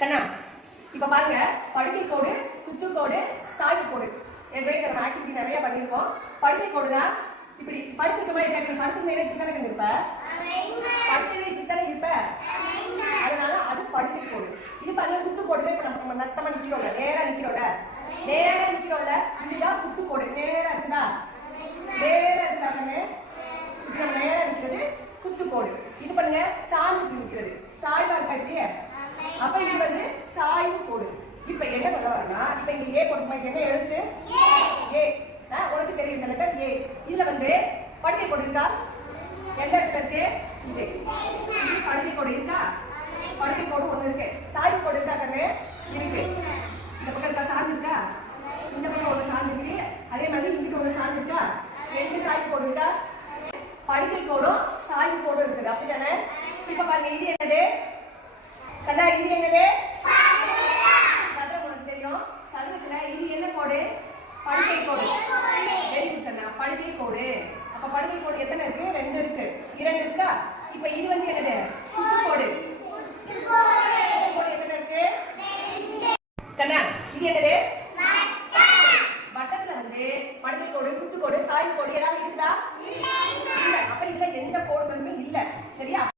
கண்ணா இப்போ பாருங்க படுக்கை கோடு குத்து கோடு சாய்வு கோடு. ஏற்கனவே நம்ம ஆக்டிவிட்டி நிறைய பண்ணியிருக்கோம். படுக்கை தான் இப்படி படுத்துருக்க மாதிரி இருக்க. நீ படுத்துருந்தே இப்படி தானே கண்டு இருப்ப? படுத்துவே இப்படி தானே இருப்ப? அதனால அது படுக்கை கோடு. இது பாருங்க குத்து கோடுல இப்ப நம்ம நம்ம நட்டமா நிக்கிறோம்ல நேரா நிக்கிறோம்ல. நேரா நிக்கிறோம்ல இதுதான் குத்து கோடு. நேரா இருக்குதா? நேரா இருக்குதா கண்ணு? இப்படி நம்ம நேரா நிக்கிறது குத்து கோடு. இது பண்ணுங்க சாஞ்சிட்டு நிக்கிறது. சாய்வா இருக்கா இப்படியே அப்ப இது வந்து சாய்வு கோடு இப்ப என்ன சொல்ல வரேன்னா இப்ப இங்க ஏ போட்டுமா என்ன எழுத்து? ஏ ஆ, உனக்கு தெரியும் இந்த லெட்டர் ஏ இதுல வந்து படுக்கை கோடு இருக்கா? எந்த இடத்துல இருக்கு? இது இது படுக்கை கோடு இருக்கா? படுக்கை கோடு ஒண்ணு இருக்கு. சாய்வு கோடு இருக்கா கண்ணு? இருக்கு. இந்த பக்கம் இருக்கா சாஞ்சிருக்கா இந்த பக்கம் ஒண்ணு சாஞ்சிருக்கு அதே மாதிரி இங்கிட்டு ஒண்ணு சாஞ்சிருக்கா ரெண்டு சாய்வு கோடு இருக்கா? படுக்கை கோடும் சாய்வு கோடும் இருக்குது. அப்படித்தானே? இப்ப பாருங்க இது என்னது? கண்ணா இது என்னது சதுரம் உனக்கு தெரியும். சதுரத்துல இது என்ன கோடு? படுக்கை கோடு. Very good. கண்ணா படுக்கை கோடு. அப்ப படுக்கை கோடு எத்தனை இருக்கு? ரெண்டு இருக்கு. இரண்டு இருக்கா? இப்ப இது வந்து என்னது? குத்து கோடு. குத்து கோடு. எத்தனை இருக்கு? கண்ணா இது என்னது? வட்டத்துல வந்து படுக்கை கோடு குத்து கோடு சாய்வு கோடு ஏதாவது இருக்குதா?